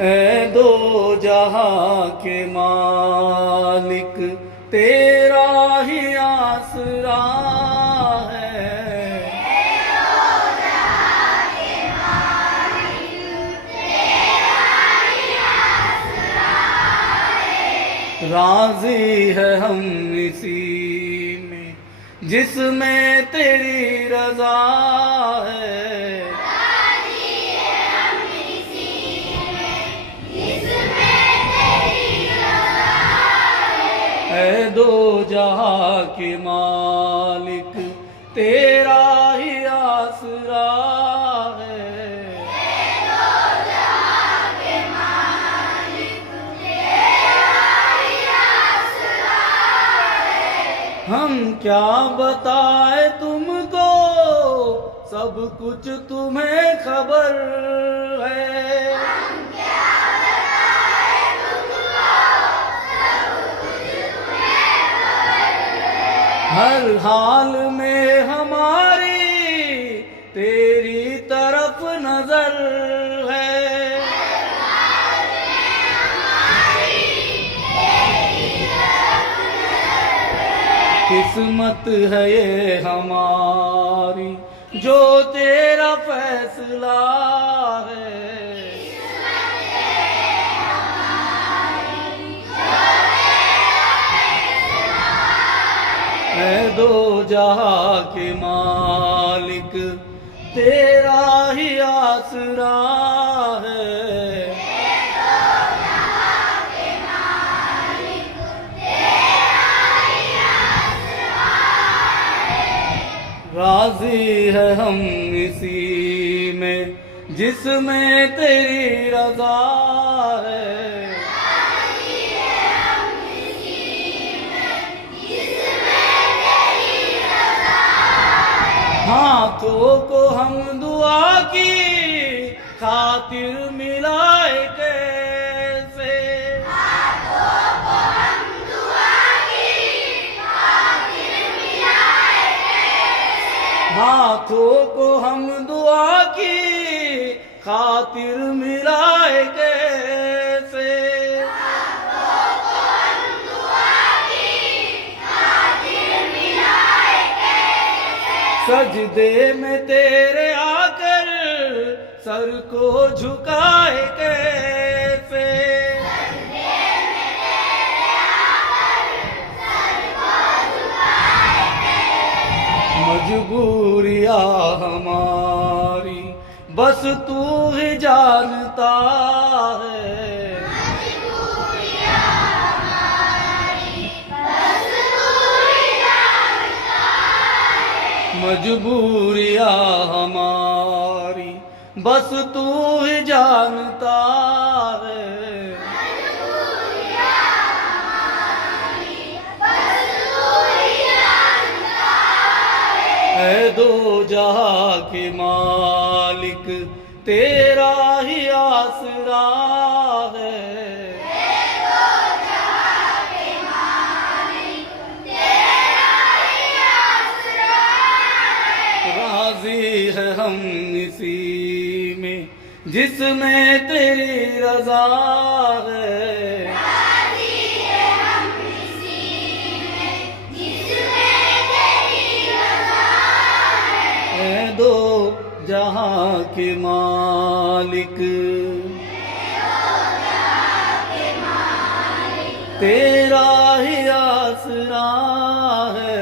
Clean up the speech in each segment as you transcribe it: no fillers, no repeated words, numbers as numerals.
ऐ दो जहां के मालिक तेरा ही आसरा है। राजी है हम इसी में जिसमें तेरी रजा है। राजी है हम इसी में जिसमें तेरी रज़ा है। ऐ दो जहां के मालिक तेरा ही आसरा है। हम क्या बताए तुमको, सब कुछ तुम्हें खबर है। हम क्या बताए तुमको, सब कुछ तुम्हें खबर है। हर हाल में हमारी तेरी तरफ नजर है। किस्मत है ये हमारी जो तेरा फैसला है। ऐ दो जहां के मालिक तेरा ही आसरा है। राजी है हम इसी में जिसमें तेरी रजा है। राजी है हम इसी में जिसमें तेरी रज़ा है। हाथों को हम दुआ की खातिर मिलाए कैसे। हाथों को हम दुआ की खातिर मिलाए कैसे। हाथों को हम दुआ की खातिर मिलाए कैसे। हाथों को हम दुआ की खातिर मिलाए कैसे। सजदे में तेरे आकर सर को झुकाए कैसे। मजबूरियां हमारी बस तू ही जानता है। मजबूरियां हमारी बस तू ही जानता है। ऐ दो जहां के मालिक तेरा ही आसरा है। राजी है हम इसी में जिसमें तेरी रजा है। राजी है हम इसी में जिसमें तेरी रज़ा है। ऐ दो जहां के मालिक तेरा ही आसरा है।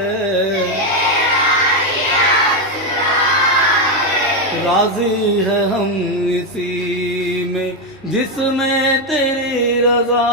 राजी है हम इसी में जिसमें तेरी रजा